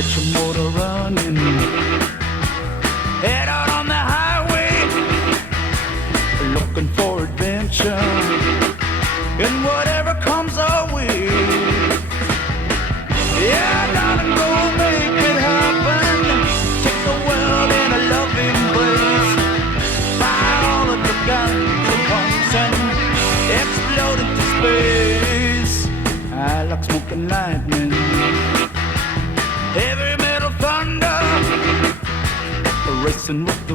Get your motor running. Head out on the highway, looking for adventure. And whatever comes our way, yeah, darling, go make it happen. Take the world in a loving embrace. Fire all of the guns at once and explode into space. I like smoking lightning, heavy metal thunder, racing with